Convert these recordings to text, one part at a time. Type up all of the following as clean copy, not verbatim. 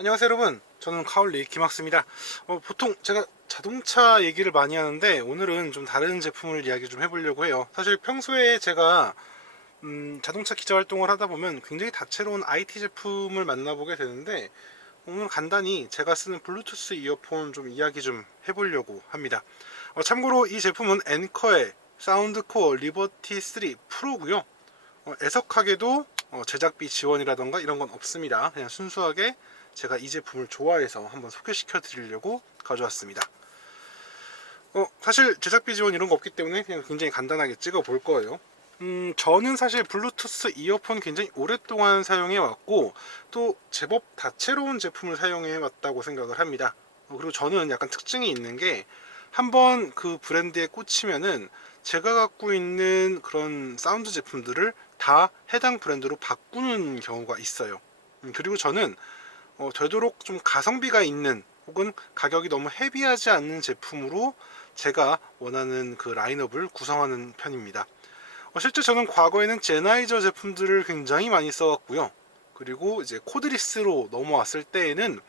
안녕하세요 여러분, 저는 카울리 김학수입니다. 보통 제가 자동차 얘기를 많이 하는데 오늘은 좀 다른 제품을 이야기 좀 해보려고 해요. 사실 평소에 제가 자동차 기자 활동을 하다 보면 굉장히 다채로운 IT 제품을 만나보게 되는데, 오늘 간단히 제가 쓰는 블루투스 이어폰 좀 이야기 좀 해보려고 합니다. 참고로 이 제품은 엔커의 사운드코어 리버티 3 프로고요. 애석하게도 제작비 지원이라던가 이런 건 없습니다. 그냥 순수하게 제가 이 제품을 좋아해서 한번 소개시켜 드리려고 가져왔습니다. 사실 제작비 지원 이런 거 없기 때문에 그냥 굉장히 간단하게 찍어 볼 거예요. 저는 사실 블루투스 이어폰 굉장히 오랫동안 사용해 왔고, 또 제법 다채로운 제품을 사용해 왔다고 생각을 합니다. 그리고 저는 약간 특징이 있는 게, 한번 그 브랜드에 꽂히면은 제가 갖고 있는 그런 사운드 제품들을 다 해당 브랜드로 바꾸는 경우가 있어요. 그리고 저는 되도록 좀 가성비가 있는, 혹은 가격이 너무 헤비하지 않는 제품으로 제가 원하는 그 라인업을 구성하는 편입니다. 실제 저는 과거에는 제나이저 제품들을 굉장히 많이 써왔고요. 그리고 이제 코드리스로 넘어왔을 때에는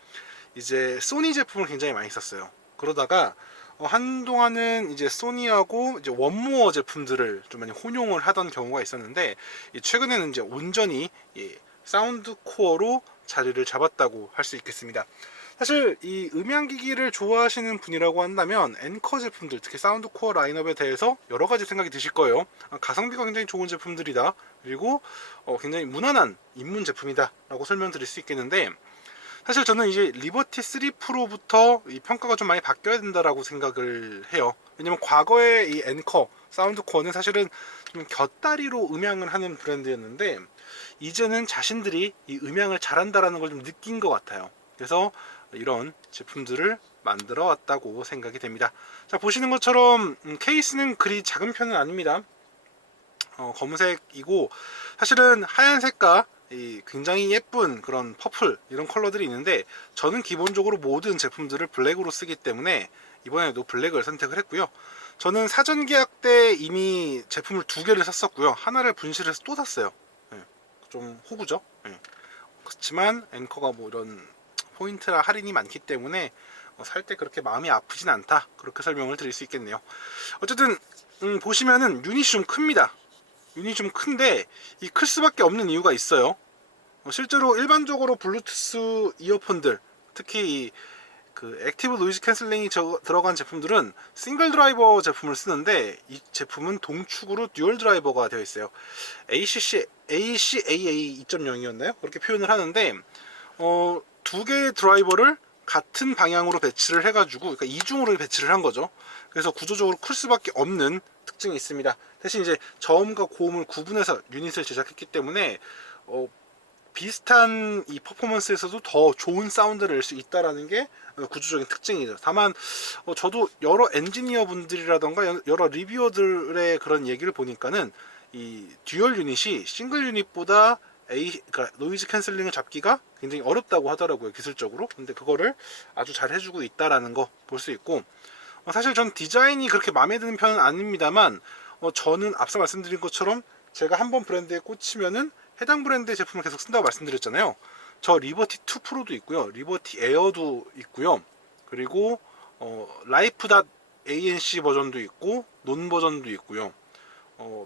이제 소니 제품을 굉장히 많이 썼어요. 그러다가 한동안은 이제 소니하고 이제 원모어 제품들을 좀 많이 혼용을 하던 경우가 있었는데, 최근에는 이제 온전히 사운드 코어로 자리를 잡았다고 할 수 있겠습니다. 사실 이 음향기기를 좋아하시는 분이라고 한다면 엔커 제품들, 특히 사운드 코어 라인업에 대해서 여러 가지 생각이 드실 거예요. 가성비가 굉장히 좋은 제품들이다, 그리고 굉장히 무난한 입문 제품이다 라고 설명드릴 수 있겠는데, 사실 저는 이제 리버티 3 프로부터 이 평가가 좀 많이 바뀌어야 된다라고 생각을 해요. 왜냐면 과거에 이 엔커 사운드 코어는 사실은 좀 곁다리로 음향을 하는 브랜드였는데, 이제는 자신들이 이 음향을 잘한다라는 걸 좀 느낀 것 같아요. 그래서 이런 제품들을 만들어 왔다고 생각이 됩니다. 자, 보시는 것처럼 케이스는 그리 작은 편은 아닙니다. 검은색이고, 사실은 하얀색과 이 굉장히 예쁜 그런 퍼플 이런 컬러들이 있는데, 저는 기본적으로 모든 제품들을 블랙으로 쓰기 때문에 이번에도 블랙을 선택을 했고요. 저는 사전 계약 때 이미 제품을 두 개를 샀었고요. 하나를 분실해서 또 샀어요. 예, 좀 호구죠. 예. 그렇지만 앵커가 뭐 이런 포인트나 할인이 많기 때문에 살 때 그렇게 마음이 아프진 않다, 그렇게 설명을 드릴 수 있겠네요. 어쨌든 보시면은 유닛이 좀 큽니다. 유닛이 좀 큰데, 이 클 수밖에 없는 이유가 있어요. 실제로 일반적으로 블루투스 이어폰들, 특히 그 액티브 노이즈 캔슬링이 들어간 제품들은 싱글 드라이버 제품을 쓰는데, 이 제품은 동축으로 듀얼 드라이버가 되어 있어요. ACAA 2.0이었나요? 그렇게 표현을 하는데, 두 개의 드라이버를 같은 방향으로 배치를 해가지고, 그러니까 이중으로 배치를 한 거죠. 그래서 구조적으로 클 수밖에 없는 특징이 있습니다. 대신 이제 저음과 고음을 구분해서 유닛을 제작했기 때문에 어, 비슷한 이 퍼포먼스에서도 더 좋은 사운드를 낼 수 있다라는 게 구조적인 특징이죠. 다만 저도 여러 엔지니어 분들이라던가 여러 리뷰어들의 그런 얘기를 보니까는 이 듀얼 유닛이 싱글 유닛보다 그러니까 노이즈 캔슬링을 잡기가 굉장히 어렵다고 하더라고요, 기술적으로. 근데 그거를 아주 잘 해주고 있다라는 거 볼 수 있고, 사실 전 디자인이 그렇게 마음에 드는 편은 아닙니다만, 저는 앞서 말씀드린 것처럼 제가 한번 브랜드에 꽂히면은 해당 브랜드의 제품을 계속 쓴다고 말씀드렸잖아요. 저 리버티 2 프로도 있고요, 리버티 에어도 있고요, 그리고 라이프 닷 ANC 버전도 있고 논 버전도 있고요,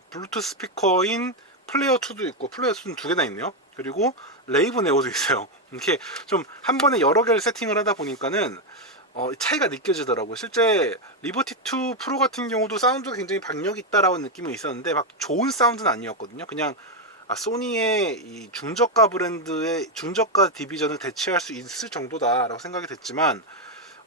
블루투스 스피커인 플레이어 2도 있고, 플레이어 2는 두 개나 있네요. 그리고 레이븐 에어도 있어요. 이렇게 좀 한 번에 여러 개를 세팅을 하다 보니까는 차이가 느껴지더라고요. 실제 리버티 2 프로 같은 경우도 사운드가 굉장히 박력이 있다라는 느낌이 있었는데, 막 좋은 사운드는 아니었거든요. 그냥 소니의 이 중저가 브랜드의 중저가 디비전을 대체할 수 있을 정도다라고 생각이 됐지만,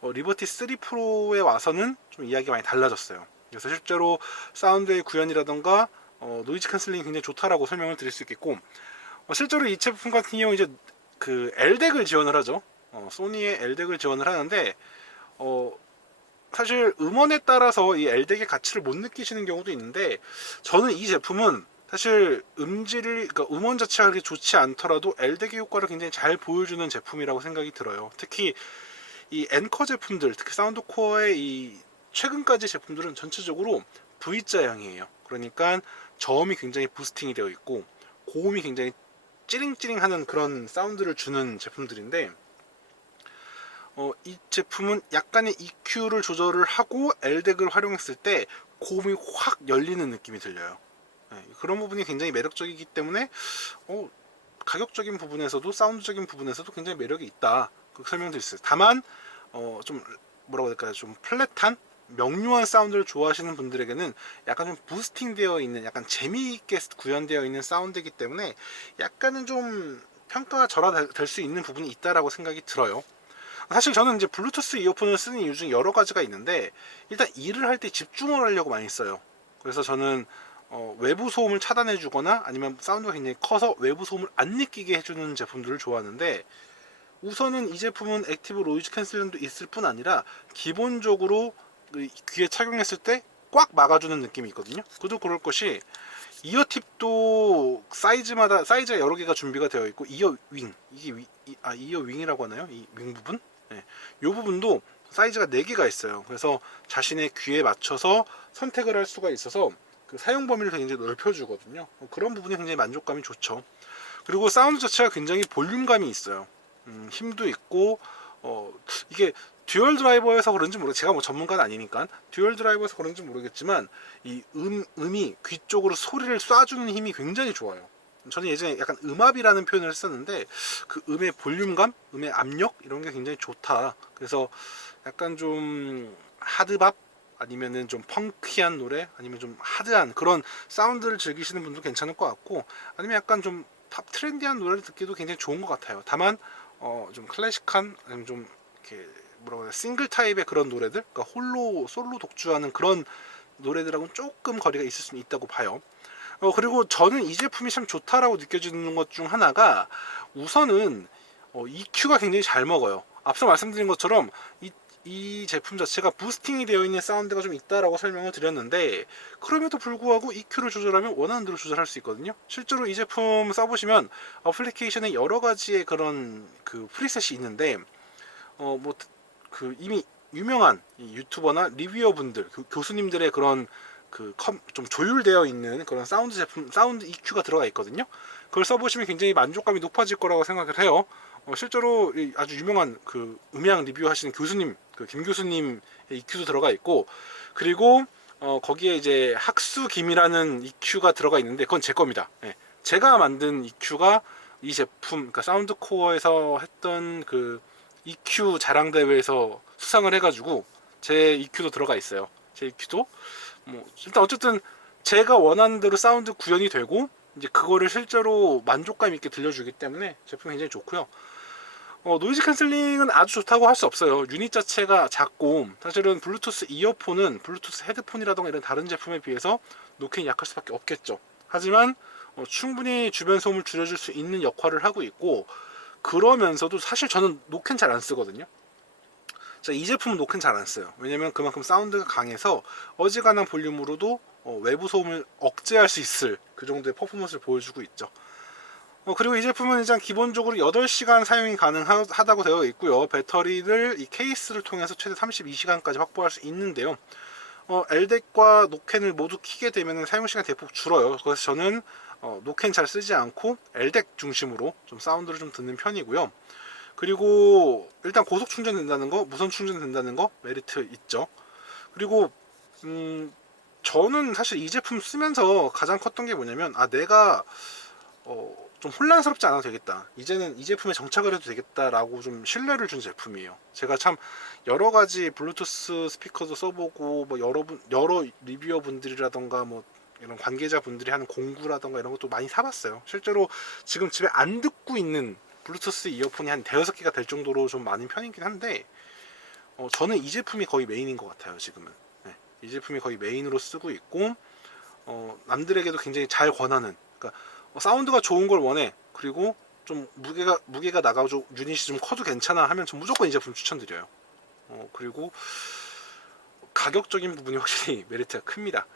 리버티 3 프로에 와서는 좀 이야기가 많이 달라졌어요. 그래서 실제로 사운드의 구현이라던가 노이즈 캔슬링이 굉장히 좋다라고 설명을 드릴 수 있겠고, 실제로 이 제품 같은 경우 이제 그 L덱을 지원을 하죠. 소니의 L덱을 지원을 하는데, 어, 사실 음원에 따라서 이 L덱의 가치를 못 느끼시는 경우도 있는데, 저는 이 제품은 사실 그러니까 음원 자체가 그렇게 좋지 않더라도 L덱의 효과를 굉장히 잘 보여주는 제품이라고 생각이 들어요. 특히 이 엔커 제품들, 특히 사운드 코어의 이 최근까지 제품들은 전체적으로 V자형이에요. 그러니까 저음이 굉장히 부스팅이 되어 있고, 고음이 굉장히 찌링찌링하는 그런 사운드를 주는 제품들인데, 이 제품은 약간의 EQ를 조절을 하고 LDEC을 활용했을 때 고음이 확 열리는 느낌이 들려요. 네, 그런 부분이 굉장히 매력적이기 때문에 가격적인 부분에서도 사운드적인 부분에서도 굉장히 매력이 있다, 그렇게 설명드릴 수 있어요. 다만 좀 뭐라고 해야 될까요, 좀 플랫한 명료한 사운드를 좋아하시는 분들에게는 약간 좀 부스팅 되어 있는, 약간 재미있게 구현되어 있는 사운드이기 때문에 약간은 좀 평가가 절하될 수 있는 부분이 있다라고 생각이 들어요. 사실 저는 이제 블루투스 이어폰을 쓰는 이유 중에 여러 가지가 있는데, 일단 일을 할 때 집중을 하려고 많이 써요. 그래서 저는 외부 소음을 차단해 주거나 아니면 사운드가 굉장히 커서 외부 소음을 안 느끼게 해주는 제품들을 좋아하는데, 우선은 이 제품은 액티브 노이즈 캔슬링도 있을 뿐 아니라 기본적으로 귀에 착용했을 때 꽉 막아주는 느낌이 있거든요. 그도 그럴 것이, 이어팁도 사이즈가 여러 개가 준비가 되어 있고, 이어 윙, 이어 윙이라고 하나요? 이 윙 부분? 네. 이 부분도 사이즈가 4개가 있어요. 그래서 자신의 귀에 맞춰서 선택을 할 수가 있어서 그 사용 범위를 굉장히 넓혀주거든요. 그런 부분이 굉장히 만족감이 좋죠. 그리고 사운드 자체가 굉장히 볼륨감이 있어요. 힘도 있고, 이게 듀얼 드라이버에서 그런지 모르겠어요. 제가 뭐 전문가는 아니니까 듀얼 드라이버에서 그런지 모르겠지만 이 음이 귀 쪽으로 소리를 쏴주는 힘이 굉장히 좋아요. 저는 예전에 약간 음압이라는 표현을 썼는데, 그 음의 볼륨감, 음의 압력 이런 게 굉장히 좋다. 그래서 약간 좀 하드밥 아니면은 좀 펑키한 노래, 아니면 좀 하드한 그런 사운드를 즐기시는 분도 괜찮을 것 같고, 아니면 약간 좀 팝 트렌디한 노래를 듣기도 굉장히 좋은 것 같아요. 다만 좀 클래식한, 아니면 좀 이렇게 뭐라고 해야, 싱글 타입의 그런 노래들, 그러니까 솔로 독주하는 그런 노래들하고는 조금 거리가 있을 수는 있다고 봐요. 그리고 저는 이 제품이 참 좋다라고 느껴지는 것 중 하나가, 우선은 EQ가 굉장히 잘 먹어요. 앞서 말씀드린 것처럼 이 제품 자체가 부스팅이 되어 있는 사운드가 좀 있다라고 설명을 드렸는데, 그럼에도 불구하고 EQ를 조절하면 원하는 대로 조절할 수 있거든요. 실제로 이 제품 써보시면 어플리케이션에 여러 가지의 그런 그 프리셋이 있는데, 뭐 그 이미 유명한 유튜버나 리뷰어 분들, 교수님들의 그런 좀 조율되어 있는 그런 사운드 제품, 사운드 EQ가 들어가 있거든요. 그걸 써보시면 굉장히 만족감이 높아질 거라고 생각을 해요. 실제로 아주 유명한 그 음향 리뷰하시는 교수님, 김 교수님 EQ도 들어가 있고, 그리고 거기에 이제 학수김이라는 EQ가 들어가 있는데, 그건 제 겁니다. 예. 제가 만든 EQ가 이 제품, 그러니까 사운드코어에서 했던 그 EQ 자랑 대회에서 수상을 해가지고 제 EQ도 들어가 있어요. 제 EQ도 뭐 일단 어쨌든 제가 원하는 대로 사운드 구현이 되고, 이제 그거를 실제로 만족감 있게 들려주기 때문에 제품이 굉장히 좋고요. 노이즈 캔슬링은 아주 좋다고 할 수 없어요. 유닛 자체가 작고, 사실은 블루투스 이어폰은 블루투스 헤드폰이라던가 이런 다른 제품에 비해서 노캔이 약할 수밖에 없겠죠. 하지만 충분히 주변 소음을 줄여줄 수 있는 역할을 하고 있고, 그러면서도 사실 저는 노캔 잘 안 쓰거든요. 이 제품은 노캔 잘 안 써요. 왜냐면 그만큼 사운드가 강해서 어지간한 볼륨으로도 외부 소음을 억제할 수 있을 그 정도의 퍼포먼스를 보여주고 있죠. 그리고 이 제품은 일단 기본적으로 8시간 사용이 가능하다고 되어 있고요. 배터리를 이 케이스를 통해서 최대 32시간까지 확보할 수 있는데요. LDEC과 노캔을 모두 키게 되면 사용시간이 대폭 줄어요. 그래서 저는 노캔 잘 쓰지 않고 LDEC 중심으로 좀 사운드를 좀 듣는 편이고요. 그리고 일단 고속 충전 된다는 거, 무선 충전 된다는 거 메리트 있죠. 그리고 저는 사실 이 제품 쓰면서 가장 컸던 게 뭐냐면, 내가 좀 혼란스럽지 않아도 되겠다, 이제는 이 제품에 정착을 해도 되겠다라고 좀 신뢰를 준 제품이에요. 제가 참 여러 가지 블루투스 스피커도 써보고, 뭐 여러 리뷰어 분들이라던가 뭐 이런 관계자 분들이 하는 공구라던가 이런 것도 많이 사봤어요. 실제로 지금 집에 안 듣고 있는 블루투스 이어폰이 한 대여섯 개가 될 정도로 좀 많은 편이긴 한데, 저는 이 제품이 거의 메인인 것 같아요 지금은. 네, 이 제품이 거의 메인으로 쓰고 있고, 남들에게도 굉장히 잘 권하는, 그러니까 사운드가 좋은 걸 원해, 그리고 좀 무게가 나가고 유닛이 좀 커도 괜찮아 하면 전 무조건 이 제품 추천드려요. 그리고 가격적인 부분이 확실히 메리트가 큽니다.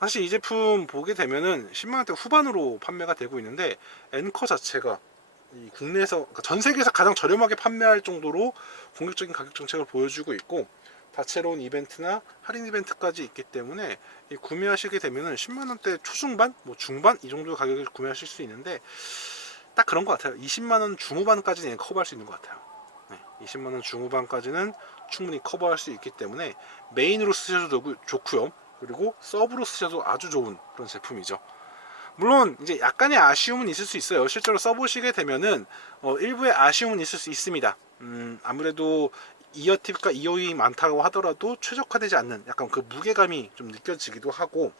사실 이 제품 보게 되면은 10만원대 후반으로 판매가 되고 있는데, 엔커 자체가 이 국내에서, 그러니까 전 세계에서 가장 저렴하게 판매할 정도로 공격적인 가격 정책을 보여주고 있고, 다채로운 이벤트나 할인 이벤트까지 있기 때문에 구매하시게 되면은 10만원대 초중반, 뭐 중반 이 정도의 가격에 구매하실 수 있는데, 딱 그런 것 같아요. 20만원 중후반까지는 커버할 수 있는 것 같아요. 네, 20만원 중후반까지는 충분히 커버할 수 있기 때문에 메인으로 쓰셔도 좋고요. 그리고 서브로 쓰셔도 아주 좋은 그런 제품이죠. 물론 이제 약간의 아쉬움은 있을 수 있어요. 실제로 써보시게 되면은 일부의 아쉬움은 있을 수 있습니다. 아무래도 이어팁과 이어이 많다고 하더라도 최적화되지 않는 약간 그 무게감이 좀 느껴지기도 하고,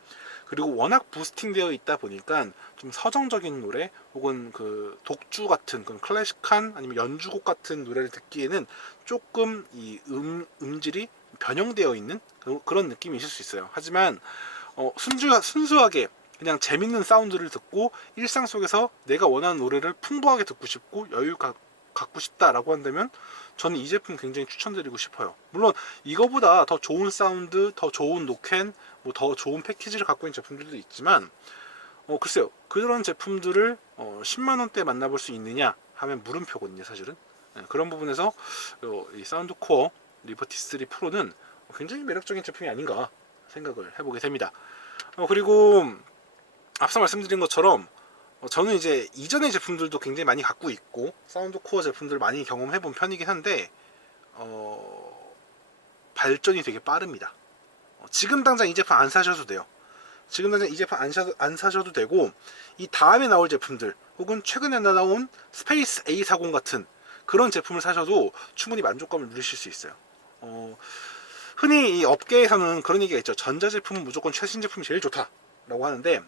그리고 워낙 부스팅되어 있다 보니까 좀 서정적인 노래 혹은 그 독주 같은 그런 클래식한 아니면 연주곡 같은 노래를 듣기에는 조금 이 음질이 변형되어 있는 그런 느낌이 있을 수 있어요. 하지만 순수하게 그냥 재밌는 사운드를 듣고 일상 속에서 내가 원하는 노래를 풍부하게 듣고 싶고 갖고 싶다라고 한다면 저는 이 제품 굉장히 추천드리고 싶어요. 물론 이거보다 더 좋은 사운드, 더 좋은 노캔, 뭐 더 좋은 패키지를 갖고 있는 제품들도 있지만 글쎄요, 그런 제품들을 10만 원대에 만나볼 수 있느냐 하면 물음표거든요, 사실은. 네, 그런 부분에서 이 사운드 코어 리버티 3 프로는 굉장히 매력적인 제품이 아닌가 생각을 해보게 됩니다. 그리고 앞서 말씀드린 것처럼 저는 이제 이전의 제품들도 굉장히 많이 갖고 있고 사운드 코어 제품들 많이 경험해 본 편이긴 한데 발전이 되게 빠릅니다. 지금 당장 이 제품 안 사셔도 돼요. 지금 당장 이 제품 안 사셔도 되고, 이 다음에 나올 제품들 혹은 최근에 나온 스페이스 A40 같은 그런 제품을 사셔도 충분히 만족감을 누리실 수 있어요. 흔히 이 업계에서는 그런 얘기가 있죠. 전자제품은 무조건 최신 제품이 제일 좋다라고 하는데,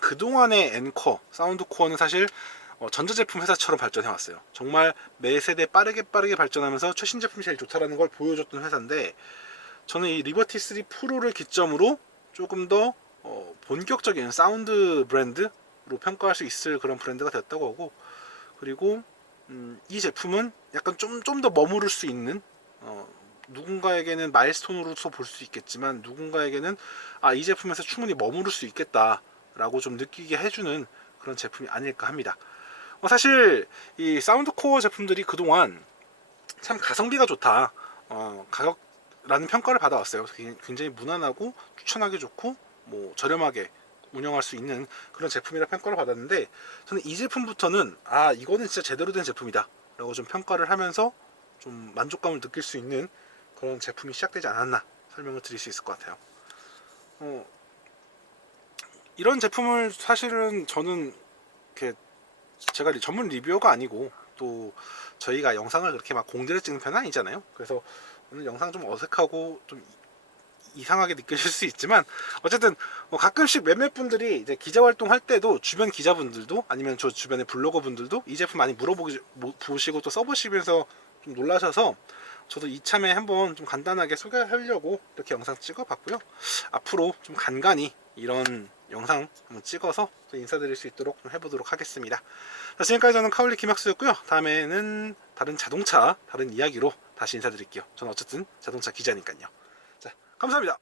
그동안의 엔커, 사운드 코어는 사실 전자제품 회사처럼 발전해 왔어요. 정말 매 세대 빠르게 발전하면서 최신 제품이 제일 좋다라는 걸 보여줬던 회사인데, 저는 이 리버티 3 프로를 기점으로 조금 더 본격적인 사운드 브랜드로 평가할 수 있을 그런 브랜드가 됐다고 하고, 그리고 이 제품은 약간 좀 더 머무를 수 있는, 누군가에게는 마일스톤으로서 볼 수 있겠지만 누군가에게는 이 제품에서 충분히 머무를 수 있겠다라고 좀 느끼게 해주는 그런 제품이 아닐까 합니다. 사실 이 사운드 코어 제품들이 그동안 참 가성비가 좋다, 가격라는 평가를 받아왔어요. 굉장히 무난하고 추천하기 좋고 뭐 저렴하게 운영할 수 있는 그런 제품이라 평가를 받았는데, 저는 이 제품부터는 이거는 진짜 제대로 된 제품이다 라고 좀 평가를 하면서 좀 만족감을 느낄 수 있는 그런 제품이 시작되지 않았나 설명을 드릴 수 있을 것 같아요. 이런 제품을 사실은 저는 이렇게 제가 전문 리뷰어가 아니고 또 저희가 영상을 그렇게 막 공들여 찍는 편은 아니잖아요. 그래서 오늘 영상 좀 어색하고 좀 이상하게 느껴질 수 있지만, 어쨌든 가끔씩 몇몇 분들이 이제 기자 활동할 때도 주변 기자분들도 아니면 저 주변의 블로거 분들도 이 제품 많이 보시고 또 써보시면서 좀 놀라셔서 저도 이참에 한번 좀 간단하게 소개하려고 이렇게 영상 찍어봤고요. 앞으로 좀 간간히 이런 영상 한번 찍어서 인사드릴 수 있도록 좀 해보도록 하겠습니다. 자, 지금까지 저는 카울리 김학수였고요. 다음에는 다른 자동차, 다른 이야기로 다시 인사드릴게요. 저는 어쨌든 자동차 기자니까요. 자, 감사합니다.